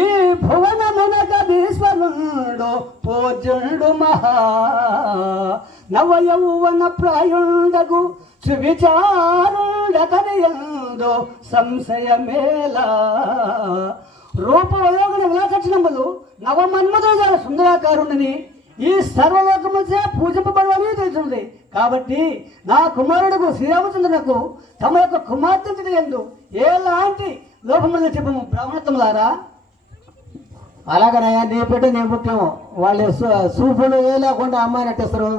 ఈ భువనమునకీశ్వరుడు పూజ్యుడు మహా నవయౌవన ప్రాయుండగు సువిచారుడకనియందు సంశయమేలా రూపవయోగుణ విలాసక్షణములు నవమన్మధుల సుందరాకారుణ్ణి ఈ సర్వలోకముచే పూజింపబడవని తెలుస్తుంది. కాబట్టి నా కుమారుడుకు శ్రీరామచంద్రునకు తమ యొక్క కుమార్తె ఎందు ఎలాంటి లోపములు చెప్పము బ్రాహ్మణత్వములారా. అలాగనయ్యా, నీ బిడ్డ నీ ముఖ్యము. వాళ్ళు సూపులు ఏ లేకుండా అమ్మాయి నటిస్తారు.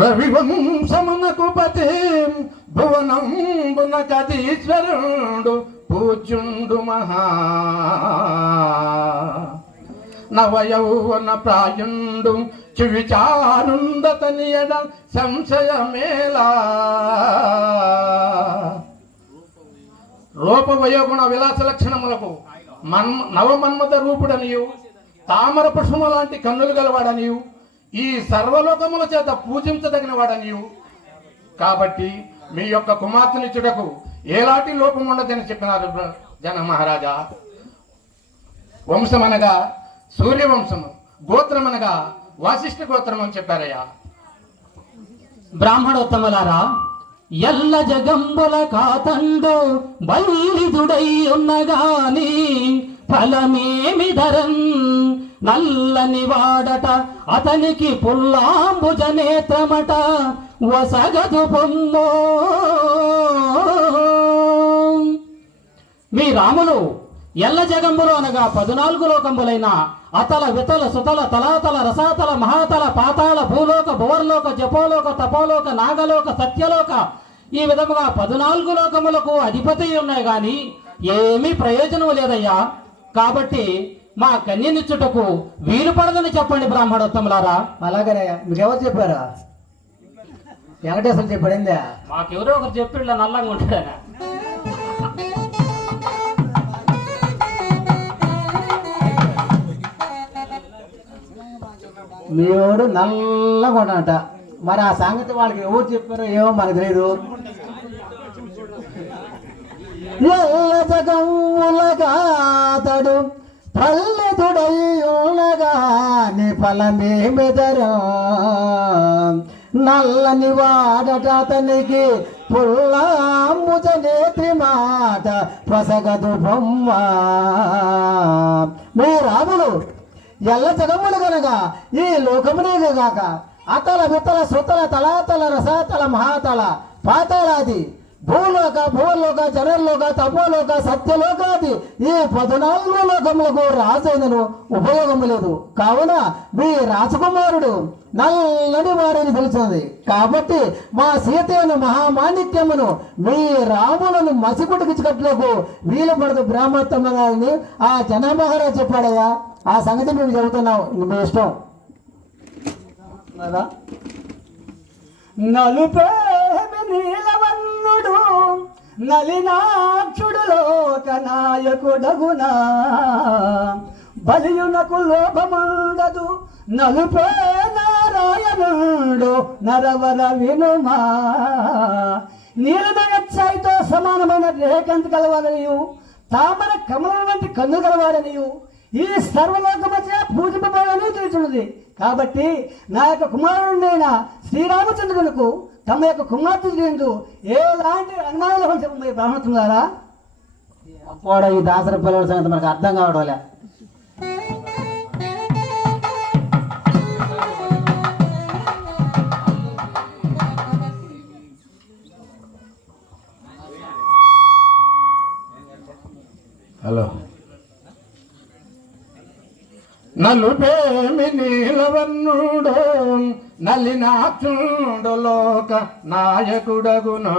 రవివంశమునకు పతి భువనంబునకీశ్వరుడు పూజ్యుండు మహా నవయౌవన ప్రాయుండు విచారుండతనియడ సంశయమేలా రూపవయోగుణ విలాస లక్షణములకు నవమన్మథ రూపుడనియు తామర పుష్పము లాంటి కన్నులు గలవాడనియు ఈ సర్వలోకముల చేత పూజించదగిన వాడనియు కాబట్టి మీ యొక్క కుమార్తెనిచ్చుటకు ఎలాంటి లోపం ఉండదని చెప్పినారు జన మహారాజా. వంశమనగా సూర్యవంశము, గోత్రమనగా వాసిష్ఠ గోత్రం అని చెప్పారయ్యా. బ్రాహ్మణోత్తములారా, ఎల్ల జగంబుల కాతండు బల్లిదుడై ఉన్నగాని ఫలమేమి ధరన్ నల్లని వాడట అతనికి పుల్లాంబుజ నేత్రమట వసగదు పొమ్మో. మీ రాములు ఎల్ల జగంబులు అనగా 14 లోకంబులైన అతల వితల సుతల తలాతల రసాతల మహాతల పాతాళ భూలోక భువర్లోక జపోలోక తపోలోక నాగలోక సత్యలోక ఈ విధముగా 14 లోకములకు అధిపతి ఉన్నాయి గాని ఏమీ ప్రయోజనం లేదయ్యా. కాబట్టి మా కన్యనిచ్చుటకు వీలు పడదని చెప్పండి బ్రాహ్మణోత్తములారా. అలాగనే మీకెవరు చెప్పారా? వెంకటేశ్వరు చెప్పాడిందా? మాకెవరో ఒకరు చెప్పి ఇలా నల్లంగా ఉంటాడా. మీవాడు నల్లగా ఉండట. మరి ఆ సంగతి వాళ్ళకి ఎవరు చెప్పారో ఏమో మనకు తెలియదు. ఎల్లజగములగాతడు పల్లెతుడై ఉండగాని ఫలమేమెదరా నల్లని వాడట అతనికి పుల్లాంబుజ నేత్రి మాట పసగదు బొమ్మ. మీ రాముడు ఎల్ల జగములు గనగా ఈ లోకమునే గాక అతల వితల సుతల తలాతల రసాతల మహాతల పాతాళాది భూలోక భూలోక జనలోక తపోలోక సత్యలోకాది ఈ 14 లోకములకు రాజైనను ఉపయోగము లేదు. కావున మీ రాజకుమారుడు నల్లని వారిని పిలుచున్నది. కాబట్టి మా సీతను మహామాణిక్యమును మీ రాములను మసిపుట్టుకిచ్చుకట్లకు వీలు పడదు బ్రాహ్మణత్వమని ఆ జనమహారాజు చెప్పాడయ్యా. ఆ సంగతి మేము చెబుతున్నాం, మీ ఇష్టం. నలుపేమి నీలవన్నుడు నలినాక్షుడు లోక నాయకుడగునా బలియునకు లోభమందదు నలుపే నారాయణుడు నరవర వినుమా. నీలమయత్సాయితో సమానమైన రేఖంతి కలవాలనియు తామర కమలం వంటి కన్ను కలవాలనియు ఈ సర్వలోక మధ్య పూజింపబడాలని తెలుసున్నది. కాబట్టి నా యొక్క కుమారుడైన శ్రీరామచంద్రులకు తమ యొక్క కుమార్తె ఎలాంటి అనుమానాలు చెప్పి బ్రాహ్మణులారా. కూడా ఈ దాసర పిల్లల సంగతి మనకు అర్థం కావడంలే. హలో, నలుపేమి నీలవన్నుడు నలినాక్షుడు లోక నాయకుడగును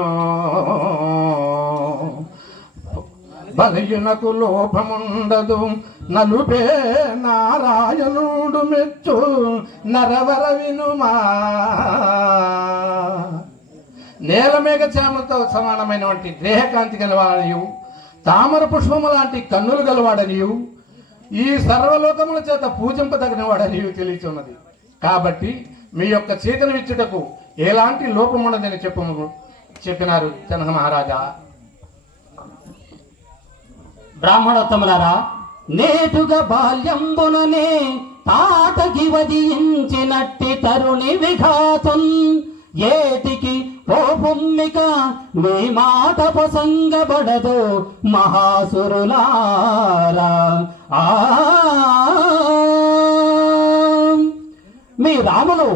బలియునకు లోభముండదు నలుపే నారాయణుడు మెచ్చు నరవర వినుమా. నేలమేఘ చామతో సమానమైనటువంటి దేహకాంతి గలవాడనియు తామర పుష్పము లాంటి కన్నులు గలవాడనియు ఈ సర్వలోకముల చేత పూజింపదగినవాడని తెలియచున్నది. కాబట్టి మీ యొక్క చేతను ఇచ్చుటకు ఎలాంటి లోపం ఉండదని చెప్పినారు జనక మహారాజా. బ్రాహ్మణోత్తములారా, నేటుగా బాల్యంబుననే తాటకి వదించినట్టి తరుణి విఘాతం ఏటికి పోపుమ్మిక మీ మాట ప్రసంగబడదు మహాసురులారా. మీ రాములు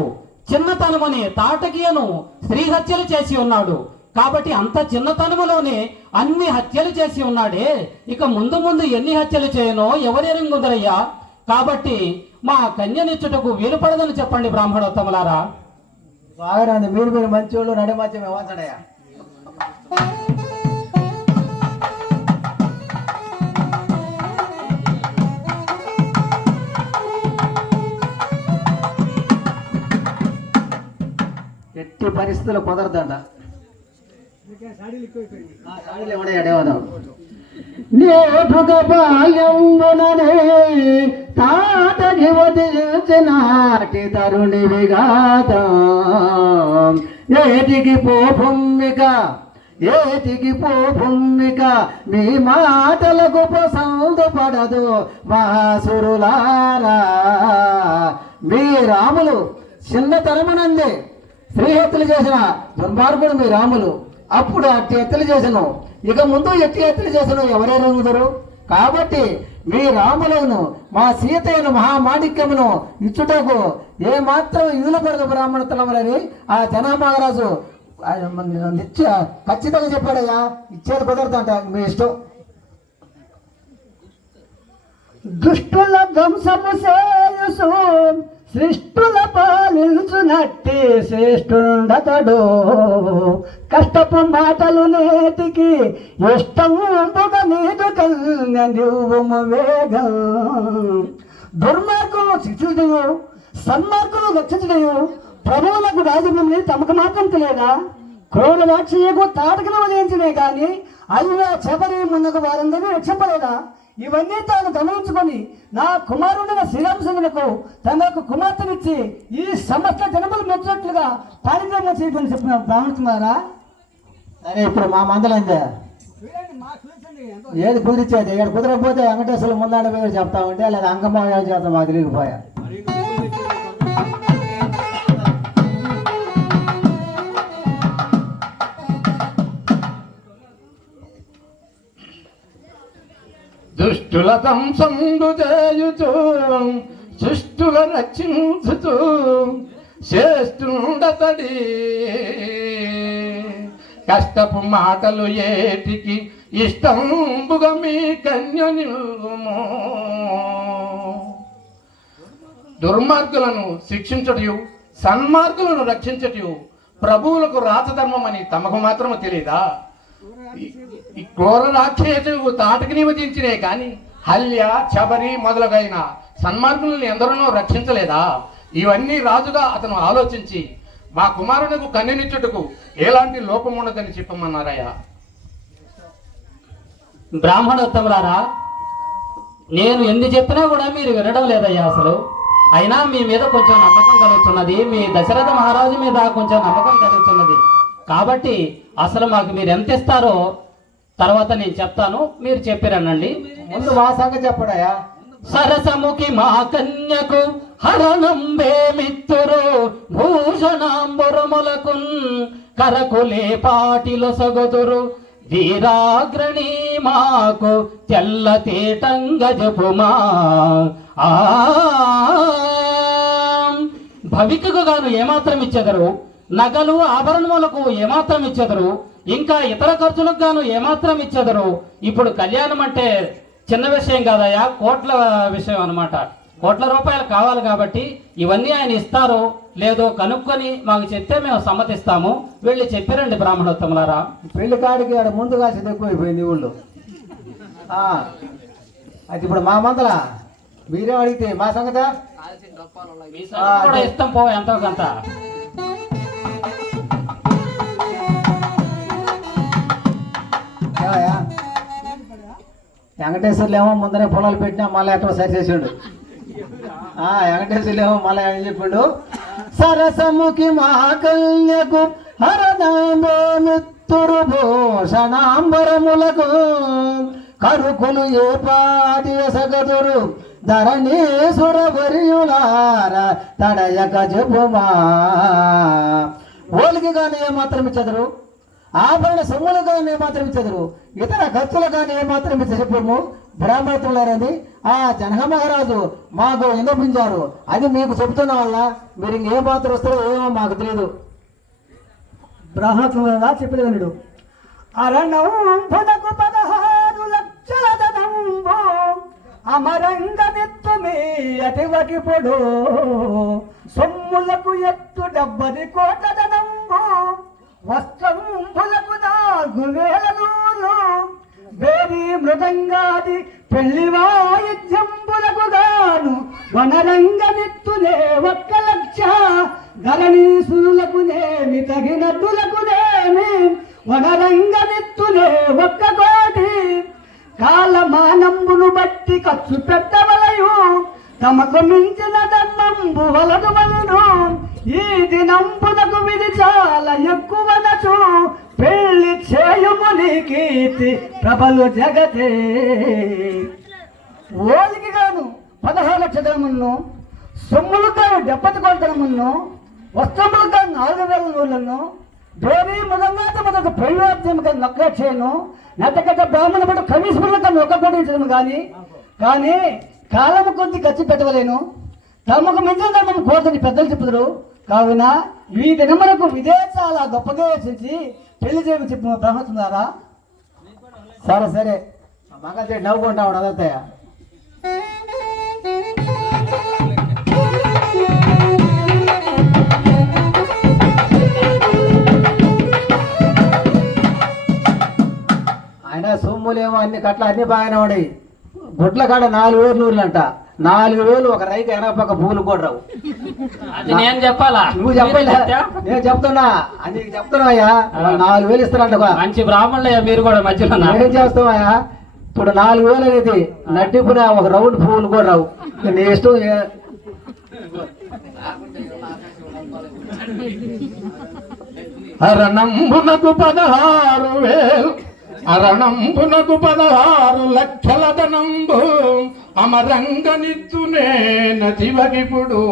చిన్నతనమని తాటకియను స్త్రీ హత్యలు చేసి ఉన్నాడు. కాబట్టి అంత చిన్నతనములోనే అన్ని హత్యలు చేసి ఉన్నాడే, ఇక ముందు ముందు ఎన్ని హత్యలు చేయనో ఎవరెరింగుందరయ్యా. కాబట్టి మా కన్యనిచ్చుటకు వీలు పడదని చెప్పండి బ్రాహ్మణోత్తములారా. బాగా మీరు మంచోళ్ళు నడిమధ్యం ఇవ్వచ్చడయ్యా. ఎట్టి పరిస్థితులు కుదరదంట. నేటుగా బాల్యంబుననే తాటకి వదిలించినాటి తరుణి విఘాతం ఏటికి పోపుమ్మిక మీ మాటలకు ప్రసందు పడదు మహాసురులారా. మీ రాములు చిన్నతనమునందే స్త్రీహత్యలు చేసిన దుర్మార్గుడు మీ రాములు. అప్పుడు అట్టి ఎత్తులు చేసను, ఇక ముందు ఎట్టి ఎత్తులు చేసను ఎవరెరుగుదరు. కాబట్టి మీ రాములను మా సీతయ్యను మహామాణిక్యమును ఇచ్చుటకు ఏ మాత్రం ఇదులు పడదు బ్రాహ్మణ తలములని ఆ జనమహారాజు ఖచ్చితంగా చెప్పాడయ్యా. ఇచ్చేది కుదరదంట, మీ ఇష్టం. దుష్టుల ధ్వంసము సేయుసు సృష్టుల పాలించునట్టి శ్రేష్ఠుండతడు కష్టపు మాటలు నేటికి ఇష్టంబుగా నీదు కన్యము వేగం దుర్మార్గులను శిక్షించు సన్మార్గులు రక్షించు ప్రభువులకు రాజభూమిని తమకు మాత్రం తెలియదా. క్రూర రాక్షయ్యకు తాటకను వదిలించినే కానీ అల్లా చెబరి మున్నకు వారందరూ రక్షింపలేదా. ఇవన్నీ తాను గమనించుకొని నా కుమారుడైన శ్రీరామచంద్రులకు తన యొక్క కుమార్తెనిచ్చి ఈ సమస్త జనములు మెచ్చినట్లుగా కార్యక్రమం చేయమని చెప్పిన బ్రాహ్మణులారా. సరే, ఇప్పుడు మా మందలందే ఏది కుదిరిచ్చేది. ఇక్కడ కుదరకపోతే వెంకటేశ్వర ముందాడ పోయి చెప్తామంటే లేదా అంగమ్మ చేస్తాం, మాకు తెలియకపోయా. దుష్టుల ధ్వంసండు చేయుచు శిష్టుల రక్షించుచు శ్రేష్ఠుండతడి కష్టపు మాటలు ఏటికి ఇష్టంబుగా మీ కన్యని దుర్మార్గులను శిక్షించటయు సన్మార్గులను రక్షించటయు ప్రభువులకు రాజధర్మం అని తమకు మాత్రము తెలియదా. ఈ క్రూర రాక్షసుకు తాటకి నివసించినే కానీ హల్య చబరి మొదలగైన సన్మార్గులను ఎందరనో రక్షించలేదా. ఇవన్నీ రాజుగా అతను ఆలోచించి మా కుమారునికి కన్యనిచ్చుటకు ఎలాంటి లోపం ఉండదని చెప్పమన్నారయ్యా. బ్రాహ్మణోత్తములారా, నేను ఎన్ని చెప్పినా కూడా మీరు వినడం లేదయ్యా. అసలు అయినా మీ మీద కొంచెం నమ్మకం కలుగుతున్నది, మీ దశరథ మహారాజు మీద కొంచెం నమ్మకం కలుగుతున్నది. కాబట్టి అసలు మాకు మీరు ఎంత ఇస్తారో తర్వాత నేను చెప్తాను, మీరు చెప్పిరనండి. ముందు మా సంగతి చెప్పడాయా. సరసముఖి మా కన్యకు హరణంబే మిత్తురు భూషణాంబురములకు కరకులే పాటిలో సగదురు ధీరాగ్రణి మాకు తెల్ల తేటంగ జపుమా. భవికకు గాను ఏమాత్రం ఇచ్చెదరు, నగలు ఆభరణములకు ఏమాత్రం ఇచ్చెదరు, ఇంకా ఇతర ఖర్చులకు గాను ఏమాత్రం ఇచ్చెదరు. ఇప్పుడు కళ్యాణం అంటే చిన్న విషయం కాదయ్యా, కోట్ల విషయం అన్నమాట. కోట్ల రూపాయలు కావాలి కాబట్టి ఇవన్నీ ఆయన ఇస్తారో లేదో కనుక్కొని మాకు చెప్తే మేము సమ్మతిస్తాము. వెళ్ళి చెప్పారండి బ్రాహ్మణోత్తములారా. పెళ్లి కాడికి ఆడ ముందుగా ఎక్కువైపోయింది ఊళ్ళో. అది ఇప్పుడు మా మందల మీరేం అడిగితే మా సంగత కూడా ఇస్తాం పో ఎంతో కొంత. వెంకటేశ్వర్లు ఏమో ముందరే పొలాలు పెట్టినా మళ్ళీ ఎట్లా సరి చేసిండు. వెంకటేశ్వర్లు ఏమో మళ్ళీ ఏం చెప్పిండు, సరసముఖి మా కన్యకు హరదాంబోమిత్తురు భూషణాంబరములకు కరుకులు ఏ పాటి ఎసగదురు ధరణీసుర వరియులార తడయక చెప్పుమా. ఓలికి కానీ ఏమాత్రం ఇచ్చదురు, ఆభరణ సొమ్ములు కానీ ఏమాత్రం ఇచ్చదురు, ఇతర ఖర్చులు కానీ ఏమాత్రం ఇచ్చ చెప్పము బ్రాహ్మణులారని ఆ జనక మహారాజు మాకు విన్నపించారు. అది మీకు చెబుతున్న వల్ల మీరు ఇంకే మాత్రం వస్తారో ఏమో మాకు తెలియదు. బ్రాహ్మణులారా చెప్పిన వినుడు. అరణంభునకు 16 లక్షల ధనంబు అమరంగమిత్తు మీ అటివటి పొడు సొమ్ములకు ఎత్తు 70 కోట్ల ధనంబు వస్త్రంబులకు 4,000 నూలు వేరి మృదంగాది పెళ్లి వాయిద్యంబులకు గాను వనరంగమిత్తులే 1 లక్ష ధరణీసులకు నేమి తగినట్టులకు నేమి వనరంగమిత్తులే 1 కోటి కాలమానంబును బట్టి ఖర్చు పెట్టవలయు తమకు మించిన ధర్మంబు వలదు వలదు ఈ దినంబునకు విధి చాలా ఎక్కువనచు పెళ్లి చేయుముని కీర్తి ప్రబలు జగతే. ఓలికి గాను 16 లక్షల ధనములను, సొమ్ములు గాను 70 కోట్ల ధనములను, వస్త్రములు గాను 4,000 నూలను, దేవి ముదంగాత మొదటి పెళ్ళార్థం కానీ 1 లక్షను, నటకట బ్రాహ్మణ పట్టు కమీశ్వరుల కన్నా 1 కోటి ఇచ్చడం కానీ కాలము కొద్ది ఖర్చు పెట్టవలేను, తమకు మించిన ధర్మం కోరదని పెద్దలు చెప్పుదురు. కావున ఈ దినములకు ఇదే చాలా గొప్పగా యోచించి పెళ్లి చేయమని చెప్పిన బ్రహ్మతున్నారా. సరే సరే మగ నవ్వుకుంటా ఉన్నాడు అదత్తయ్య. ఆయన సొమ్ములేమో అన్ని కట్ల అన్ని బాగానే ఉన్నాయి. గుడ్ల కాడ 4,000 నూరులంట. 4,000 ఒక రైతు ఎనపక్క పూలు కూడా రావు. అది నేను చెప్పాలా? నువ్వు చెప్పలే, నేను చెప్తున్నా. అని చెప్తున్నావయ్యా. 4,000 ఇస్తారంట. మంచి బ్రాహ్మణులయ్యా మీరు కూడా మధ్యలో. ఏం చేస్తావయ్యా? ఇప్పుడు 4,000 అనేది నడ్డిపున ఒక రౌండ్ పువ్వులు కూడా రావు. నీ ఇష్టం. అరణంబునకు 16 లక్షల ధనంబు అమరంగనిత్తునే నదివగిపుడు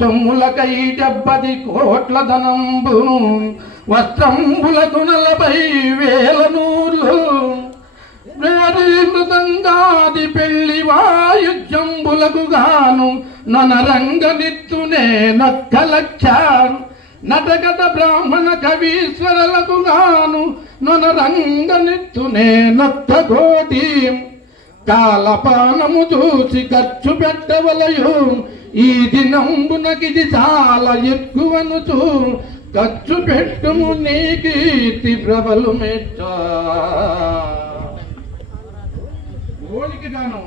సొమ్ములకై 70 కోట్ల ధనంబు వస్త్రంబులకు 40,000 నూర్లు వేరి మృదంగాది పెళ్లి వాయుజ్యంబులకు గాను ననరంగనిత్తునే 1 లక్ష నటగట బ్రాహ్మణ కవీశ్వరులకు గాను నొనరంగనిత్తునే 1 కోటి కాలపానము చూసి ఖర్చు పెట్టవలయు ఈ దినంబునకిది చాలా ఎక్కువనుచు ఖర్చు పెట్టుము నీ కీర్తి ప్రబలు మెచ్చ. ఓలికి గాను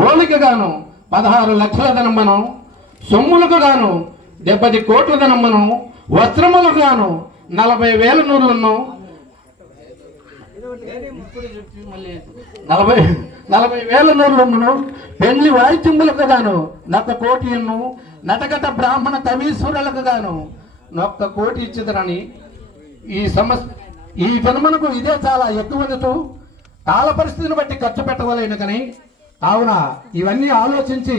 ఓలికి గాను 16 లక్షల ధనమ్మను, సొమ్ములకు గాను 70 కోట్ల ధనమ్మను, వస్త్రములకు గాను 40,000 నూరులను, 40,000 నూరులను, పెళ్లి వాయిద్యములకు గాను 1 కోటిను, నటగట బ్రాహ్మణ కవీశ్వరులకు గాను 1 కోటి ఇచ్చిదరని ఈ జన్మనకు ఇదే చాలా ఎక్కువనతో కాల పరిస్థితిని బట్టి ఖర్చు పెట్టవలేను కానీ. కావున ఇవన్నీ ఆలోచించి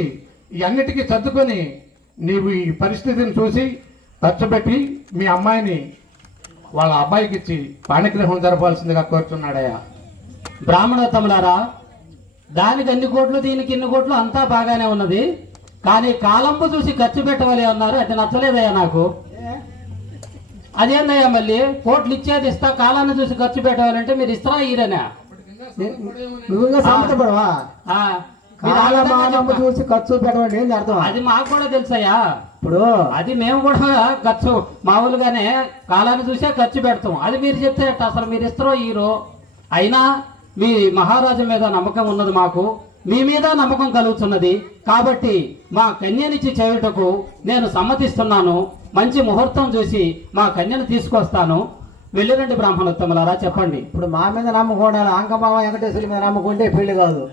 ఇవన్నిటికీ సర్దుకొని నీవు ఈ పరిస్థితిని చూసి ఖర్చు పెట్టి మీ అమ్మాయిని వాళ్ళ అబ్బాయికి ఇచ్చి పాణిగ్రహం జరపాల్సిందిగా కోరుతున్నాడయ్యా. బ్రాహ్మణోత్తములారా, దానికి 2 కోట్లు దీనికి 2 కోట్లు అంతా బాగానే ఉన్నది, కానీ కాలంపు చూసి ఖర్చు పెట్టవాలి అన్నారు. అది నచ్చలేదయ్యా నాకు. అదేందయ్యా మళ్ళీ కోట్లు ఇచ్చేది ఇస్తా, కాలాన్ని చూసి ఖర్చు పెట్టవాలంటే మీరు ఇస్తారా ఈరనా? నువ్వు సంతపడవా? కాలమానము చూసి ఖర్చు పెట్టడం ఏంది అర్థం? అది మాకు కూడా తెలుసయ్యా. ఇప్పుడు అది మేము కూడా ఖర్చు మామూలుగానే కాలాన్ని చూసే ఖర్చు పెడతాం. అది మీరు చెప్తే అసలు మీరు ఇస్తారో ఈరో అయినా మీ మహారాజు మీద నమ్మకం ఉన్నది మాకు, మీ మీద నమ్మకం కలుగుతున్నది. కాబట్టి మా కన్యనిచ్చి చేయుటకు నేను సమ్మతిస్తున్నాను. మంచి ముహూర్తం చూసి మా కన్యను తీసుకొస్తాను. వెళ్ళిరండి బ్రాహ్మణోత్తములారా, చెప్పండి. ఇప్పుడు మా మీద నమ్మకం ఉండాలి, అంకమామ వెంకటేశ్వరి మీద నమ్మకుంటే పెళ్లి కాదు.